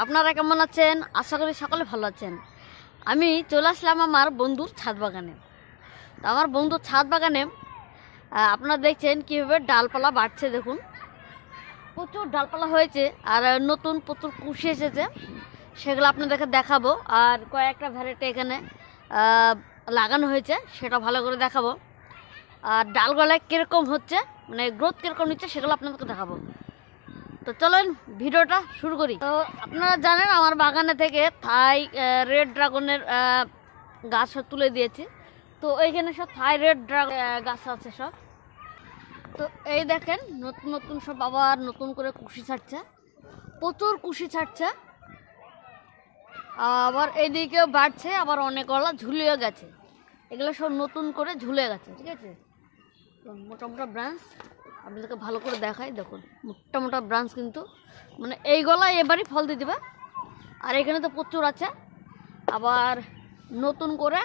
আপনারা কেমন আছেন? আশা করি সকলে ভালো আছেন। আমি চলে আসলাম আমার বন্ধুর ছাদ বাগানে। তো আমার বন্ধুর ছাদ বাগানে আপনারা দেখছেন কীভাবে ডালপালা বাড়ছে। দেখুন, প্রচুর ডালপালা হয়েছে আর নতুন প্রচুর কুশি এসেছে, সেগুলো আপনাদেরকে দেখাবো। আর কয়েকটা ভ্যারাইটি এখানে লাগানো হয়েছে, সেটা ভালো করে দেখাবো। আর ডালগলায় কীরকম হচ্ছে, মানে গ্রোথ কীরকম নিচ্ছে, সেগুলো আপনাদেরকে দেখাবো। তো চলেন ভিডিওটা শুরু করি। তো আপনারা জানেন আমার বাগানে থেকে থাই রেড ড্রাগনের গাছ তুলে দিয়েছি। তো এইখানে সব থাই রেড ড্রাগন গাছ আছে সব। তো এই দেখেন নতুন নতুন সব আবার নতুন করে কুশি ছাড়ছে, প্রচুর কুশি ছাড়ছে। আবার এইদিকেও বাড়ছে, আবার অনেক গলা ঝুলিয়ে গেছে। এগুলো সব নতুন করে ঝুলে গেছে, ঠিক আছে। মোটা মোটা ব্রাঞ্চ আপনাদেরকে ভালো করে দেখাই। দেখুন মোটা মোটা ব্রাঞ্চ, কিন্তু মানে এই গলায় এবারই ফল দিয়ে দেবে। আর এখানে তো প্রচুর আছে, আবার নতুন করে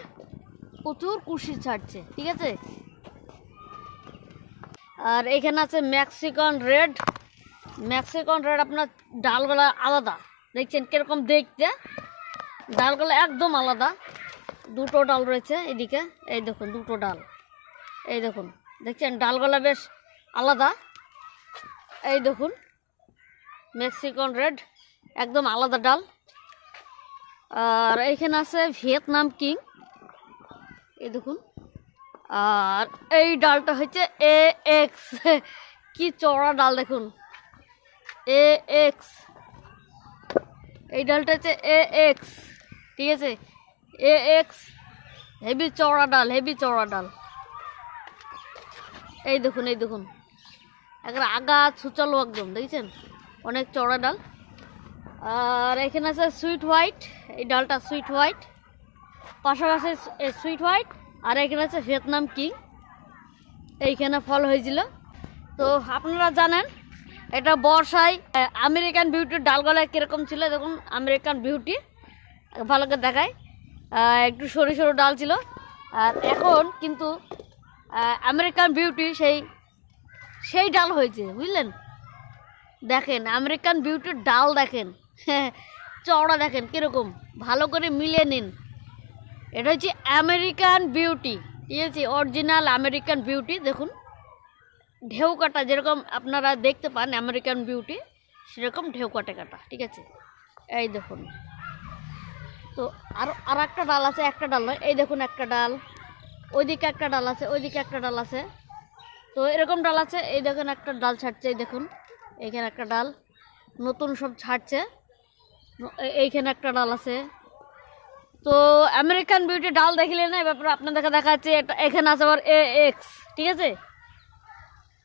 প্রচুর কুশি ছাড়ছে, ঠিক আছে। আর এখানে আছে মেক্সিকান রেড। মেক্সিকান রেড আপনার ডালগুলা আলাদা, দেখছেন কিরকম দেখতে, ডালগুলো একদম আলাদা। দুটো ডাল রয়েছে এদিকে, এই দেখুন দুটো ডাল, এই দেখুন দেখছেন ডালগুলা বেশ আলাদা। এই দেখুন মেক্সিকান রেড একদম আলাদা ডাল। আর এইখানে আছে ভিয়েতনাম কিং, এই দেখুন। আর এই ডালটা হচ্ছে AX, কি চড়া ডাল দেখুন, AX। এই ডালটা হচ্ছে AX, ঠিক আছে, AX। হেভি চড়া ডাল, হেভি চড়া ডাল। এই দেখুন, এই দেখুন একটা আগা ছুচালো একদম, দেখছেন অনেক চড়া ডাল। আর এখানে আছে সুইট হোয়াইট, এই ডালটা সুইট হোয়াইট, পাশাপাশি সুইট হোয়াইট। আর এখানে আছে ভিয়েতনাম কিং, এইখানে ফল হয়েছিল। তো আপনারা জানেন এটা বর্ষায় আমেরিকান বিউটির ডালগলায় কীরকম ছিল। দেখুন আমেরিকান বিউটি ভালো করে দেখায়, একটু সরু সরু ডাল ছিল। আর এখন কিন্তু আমেরিকান বিউটি সেই ডাল হয়েছে, বুঝলেন। দেখেন আমেরিকান বিউটির ডাল দেখেন, চওড়া দেখেন কীরকম, ভালো করে মিলিয়ে নিন। এটা হচ্ছে আমেরিকান বিউটি, ঠিক আছে, অরিজিনাল আমেরিকান বিউটি। দেখুন ঢেউ কাটা, যেরকম আপনারা দেখতে পান আমেরিকান বিউটি, সেরকম ঢেউ কাটে কাটা, ঠিক আছে। এই দেখুন, তো আর একটা ডাল আছে, একটা ডাল নয়, এই দেখুন একটা ডাল, ওইদিকে একটা ডাল আছে, ওইদিকে একটা ডাল আছে। তো এরকম ডাল আছে, এই দেখুন একটা ডাল ছাড়ছে, এই দেখুন এইখানে একটা ডাল নতুন সব ছাড়ছে, এইখানে একটা ডাল আছে। তো আমেরিকান বিউটি ডাল দেখলে না, ব্যাপারে আপনাদেরকে দেখাচ্ছে। এটা এখানে আছে আবার AX, ঠিক আছে।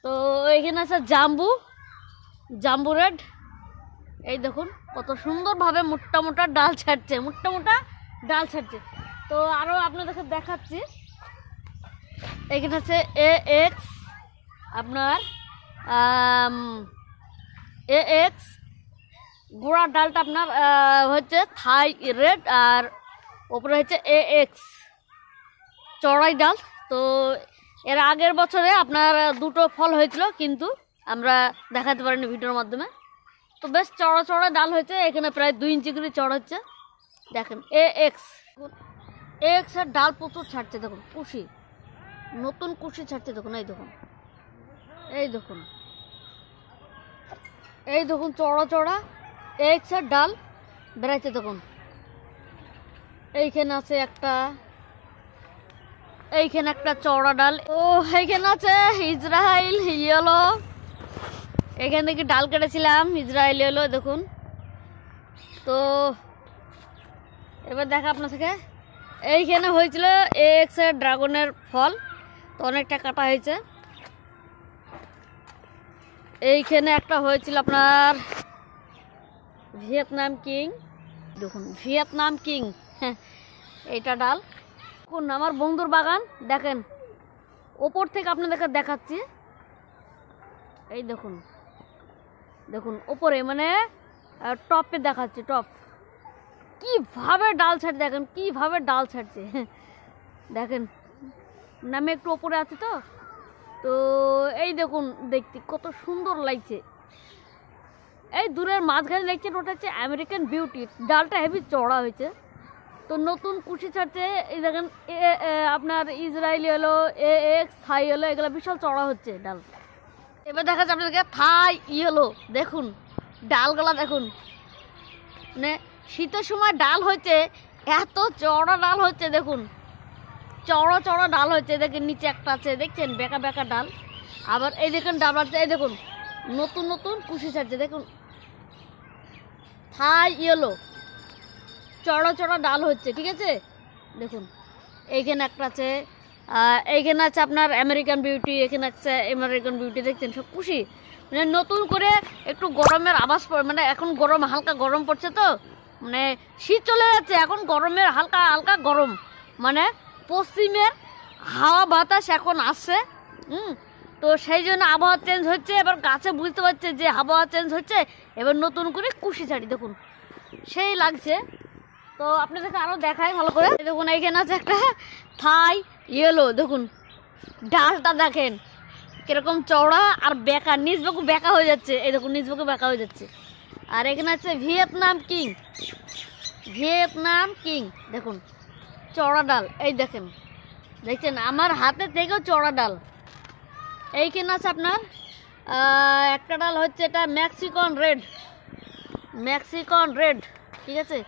তো এইখানে আছে জাম্বু রেড, এই দেখুন কত সুন্দরভাবে মোটা মোটা ডাল ছাড়ছে, মোটা মোটা ডাল ছাড়ছে। তো আরও আপনাদেরকে দেখাচ্ছি, এখানে আছে AX আপনার AX গোড়ার ডালটা আপনার হচ্ছে থাই রেড, আর ওপরে হচ্ছে AX চড়াই ডাল। তো এর আগের বছরে আপনার দুটো ফল হয়েছিল, কিন্তু আমরা দেখাতে পারিনি ভিডিওর মাধ্যমে। তো বেশ চড়া চড়া ডাল হয়েছে, এখানে প্রায় 2 ইঞ্চি করে চড়া হচ্ছে। দেখেন AX এর ডাল প্রচুর ছাড়ছে, দেখুন কুশি, নতুন কুশি ছাড়ছে। দেখুন এই দেখুন, এই দেখুন, এই দেখুন চড়া চড়া AX এর ডাল বেড়াইছে। দেখুন এইখানে আছে একটা, এইখানে একটা চড়া ডাল। ও এইখানে আছে ইসরায়েল ইয়েলো, এখান থেকে ডাল কেটেছিলাম ইসরায়েল ইয়েলো, দেখুন। তো এবার দেখা আপনার থেকে, এইখানে হয়েছিল AX এর ড্রাগনের ফল, তো অনেকটা কাটা হয়েছে। এইখানে একটা হয়েছিল আপনার ভিয়েতনাম কিং, দেখুন ভিয়েতনাম কিং, এইটা ডাল। কোন আমার বন্ধুর বাগান দেখেন, ওপর থেকে আপনাদেরকে দেখাচ্ছি। এই দেখুন, দেখুন ওপরে মানে টপে দেখাচ্ছি, টপ কিভাবে ডাল ছাড়ছে, দেখেন কিভাবে ডাল ছাড়ছে, দেখেন নামে একটু ওপরে আছে। তো এই দেখুন দেখতে কত সুন্দর লাগছে, এই দূরের মাঝখানে দেখছেন ওটা হচ্ছে আমেরিকান বিউটি, ডালটা হেভি চড়া হয়েছে। তো নতুন কুশি ছাড়ছে, এই দেখেন আপনার ইসরায়েলি হলো এক্স থাই হলো, এগুলো বিশাল চড়া হচ্ছে ডাল। এবার দেখা যাচ্ছে আপনাদেরকে থাই হলো, দেখুন ডালগুলা দেখুন, মানে শীতের সময় ডাল হচ্ছে, এত চড়া ডাল হচ্ছে দেখুন, চড়া চড়া ডাল হচ্ছে। দেখেন নিচে একটা আছে দেখছেন বেঁকা বেঁকা ডাল, আবার এই দেখেন ডাল আছে, এই দেখুন নতুন নতুন কুশি ছাড়ছে দেখুন, থাই ইয়েলো চড়া চড়া ডাল হচ্ছে, ঠিক আছে। দেখুন এইখানে একটা আছে, এইখানে আছে আপনার আমেরিকান বিউটি, এখানে আছে আমেরিকান বিউটি, দেখছেন সব কুশি। মানে নতুন করে একটু গরমের আভাস পড়ে, মানে এখন গরম হালকা গরম পড়ছে, তো মানে শীত চলে যাচ্ছে, এখন গরমের হালকা হালকা গরম, মানে পশ্চিমের হাওয়া বাতাস এখন আসছে। তো সেই জন্য আবহাওয়া চেঞ্জ হচ্ছে, এবার গাছে বুঝতে পারছে যে আবহাওয়া চেঞ্জ হচ্ছে, এবার নতুন করে কুশি ছাড়ি দেখুন সেই লাগছে। তো আপনাদেরকে আরও দেখাই ভালো করে, দেখুন এইখানে আছে একটা থাই ইয়েলো, দেখুন ডালটা দেখেন কিরকম চওড়া আর বেঁকা, নিচ বাকু বেঁকা হয়ে যাচ্ছে, এই দেখুন নিচ বাকু বেঁকা হয়ে যাচ্ছে। আর এখানে আছে ভিয়েতনাম কিং, ভিয়েতনাম কিং, দেখুন চওড়া ডাল, এই দেখেন দেখছেন আমার হাতে থেকেও চওড়া ডাল। এইখানে আছে আপনার একটা ডাল হচ্ছে এটা মেক্সিকান রেড, মেক্সিকান রেড, ঠিক আছে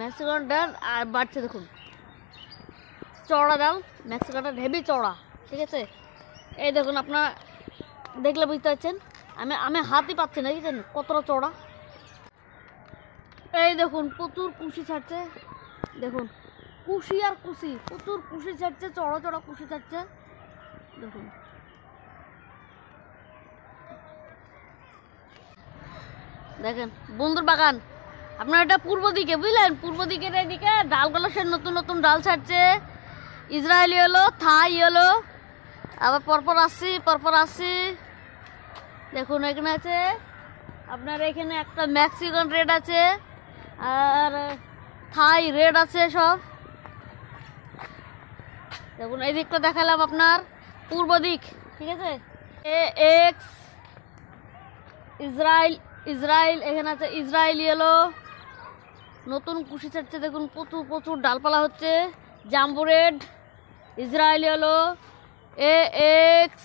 মেক্সিকান ডাল আর বাড়ছে দেখুন চওড়া ডাল, মেক্সিকান ডাল হেভি চওড়া, ঠিক আছে। এই দেখুন আপনার দেখলে বুঝতে পারছেন, আমি হাতই পাচ্ছি না, দেখছেন কতটা চওড়া। এই দেখুন প্রচুর কুশি ছাড়ছে, দেখুন কুশি আর কুশি, প্রচুর কুশি ছাড়ছে, চড়া চড়া কুশি ছাড়ছে দেখুন। দেখেন বন্ধুর বাগান আপনার এটা পূর্ব দিকে, বুঝলেন পূর্ব দিকের এদিকে ডালগুলো সে নতুন নতুন ডাল ছাড়ছে, ইসরায়েলি হলো থাই হলো, আবার পরপর আসছি দেখুন এখানে আছে আপনার, এখানে একটা মেক্সিকান রেড আছে আর থাই রেড আছে সব। দেখুন এই দিকটা দেখালাম আপনার পূর্ব দিক, ঠিক আছে। এক্স ইসরায়েল, ইসরায়েল এখানে আছে ইসরায়েলি হলো, নতুন কুশি ছাড়ছে দেখুন, প্রচুর প্রচুর ডালপালা হচ্ছে। জাম্বু রেড ইসরায়েলি হলো এক্স,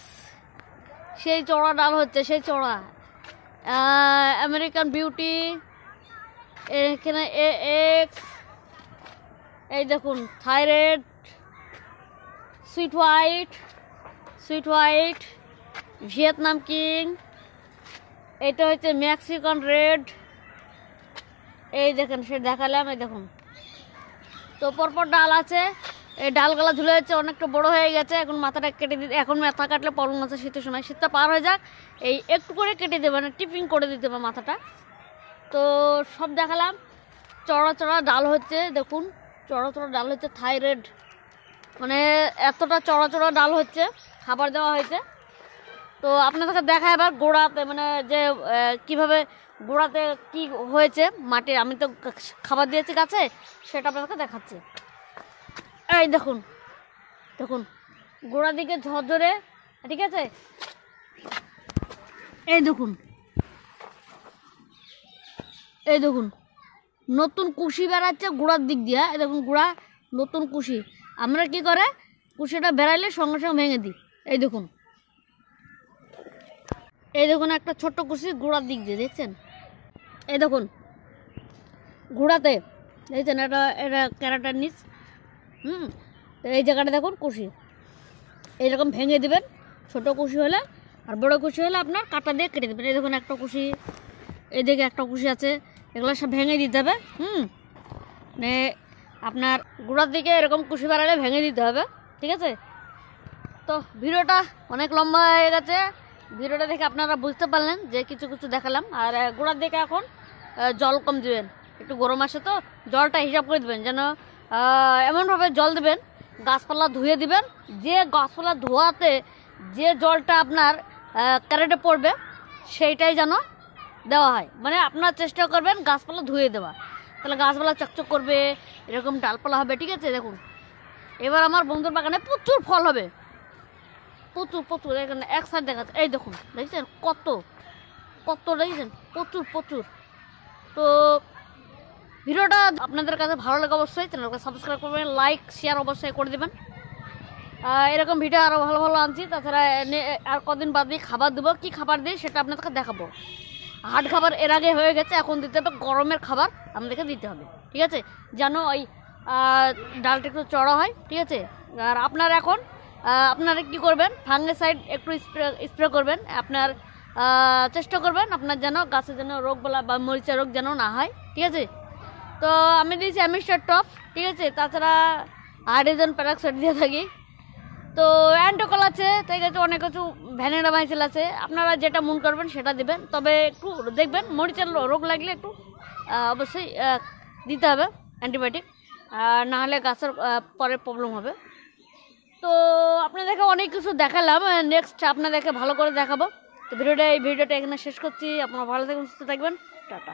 সেই চড়া ডাল হচ্ছে, সেই চড়া। আমেরিকান বিউটি এখানে এক্স, এই দেখুন thyroid, sweet white, sweet white, Vietnam king, এটা হচ্ছে মেক্সিকান রেড, এই দেখেন সে দেখালাম, এই দেখুন। তো পরপর ডাল আছে, এই ডালগুলা ঝুলে যাচ্ছে, অনেকটা বড় হয়ে গেছে, এখন মাথাটা কেটে দিতে, এখন মাথা কাটলে প্রবলেম আছে শীতের সময়, শীতটা পার হয়ে যাক এই একটু করে কেটে দেবে, মানে টিপিং করে দিতে হবে মাথাটা। তো সব দেখালাম, চড়া চড়া ডাল হচ্ছে দেখুন, চড়া চড়া ডাল হচ্ছে থাইরয়েড, মানে এতটা চড়া চড়া ডাল হচ্ছে, খাবার দেওয়া হয়েছে। তো আপনাদেরকে দেখা এবার গোড়াতে, মানে যে কিভাবে গোড়াতে কি হয়েছে মাটির, আমি তো খাবার দিয়েছি গাছে, সেটা আপনাদেরকে দেখাচ্ছি। এই দেখুন দেখুন গোড়ার দিকে ঝরঝরে, ঠিক আছে। এই দেখুন, এই দেখুন নতুন কুশি বেড়াচ্ছে গোড়ার দিক দিয়ে, এই দেখুন গোড়া নতুন কুশি, আমরা কি করে কুশিটা বেড়াইলে সঙ্গে সঙ্গে ভেঙে দিই। এই দেখুন, এই দেখুন একটা ছোট্ট কুশি গোড়ার দিক দিয়ে, দেখছেন এই দেখুন গোড়াতে, দেখছেন এটা এটা ক্যারাটার নিচ, তো এই জায়গাটা দেখুন কুশি, এইরকম ভেঙে দেবেন, ছোটো কুশি হলে, আর বড়ো কুশি হলে আপনার কাঁটা দিয়ে কেটে দেবেন। এই দেখুন একটা কুশি, এদিকে একটা কুশি আছে, এগুলো সব ভেঙে দিতে হবে। মানে আপনার গোড়ার দিকে এরকম কুশি বাড়ালে ভেঙে দিতে হবে, ঠিক আছে। তো ভিডিওটা অনেক লম্বা হয়ে গেছে, ভিডিওটা দেখে আপনারা বুঝতে পারলেন যে কিছু কিছু দেখালাম। আর গোড়ার দিকে এখন জল কম দিবেন, একটু গরম আসে তো জলটা হিসাব করে দেবেন, যেন এমনভাবে জল দেবেন গাছপালা ধুয়ে দিবেন, যে গাছপালা ধোয়াতে যে জলটা আপনার ক্যারেটে পড়বে সেইটাই যেন দেওয়া হয়, মানে আপনার চেষ্টা করবেন গাছপালা ধুয়ে দেওয়া, তাহলে গাছপালা চকচক করবে, এরকম ডালপালা হবে, ঠিক আছে। দেখুন এবার আমার বন্ধুর বাগানে প্রচুর ফল হবে, প্রচুর প্রচুর, এখানে এক সাইড দেখা যাচ্ছে, এই দেখুন দেখছেন কত কত দেখেছেন, প্রচুর প্রচুর। তো ভিডিওটা আপনাদের কাছে ভালো লাগে অবশ্যই চ্যানেলকে সাবস্ক্রাইব করবেন, লাইক শেয়ার অবশ্যই করে দেবেন। এরকম ভিডিও আরও ভালো ভালো আনছি। তাছাড়া আর কদিন বাদ দিয়ে খাবার দেবো, কী খাবার দিই সেটা আপনাদেরকে দেখাবো। হাট খাবার এর আগে হয়ে গেছে, এখন দিতে হবে গরমের খাবার আমাদেরকে দিতে হবে, ঠিক আছে, যেন ওই ডালটা একটু চড়া হয়, ঠিক আছে। আর আপনারা কী করবেন, ফাঙ্গিসাইড একটু স্প্রে করবেন। আপনার চেষ্টা করবেন আপনার যেন গাছে যেন রোগ বা মরিচা রোগ যেন না হয়, ঠিক আছে। তো আমি দিয়েছি অ্যামিস্টার টপ, ঠিক আছে। তাছাড়া হাইড্রোজেন পেরক্সাইড দিয়ে থাকি। তো অ্যান্টোকল আছে, ঠিক আছে, অনেক কিছু ভ্যানিলা ভাইসেল আছে। আপনারা যেটা মন করবেন সেটা দেবেন, তবে একটু দেখবেন মরিচের রোগ লাগলে একটু অবশ্যই দিতে হবে অ্যান্টিবায়োটিক, নাহলে গাছের পরে প্রবলেম হবে। তো আপনাদেরকে অনেক কিছু দেখালাম, নেক্সট আপনাদেরকে ভালো করে দেখাবো। তো এই ভিডিওটা এখানে শেষ করছি। আপনারা ভালো থাকবেন, সুস্থ থাকবেন, টাটা।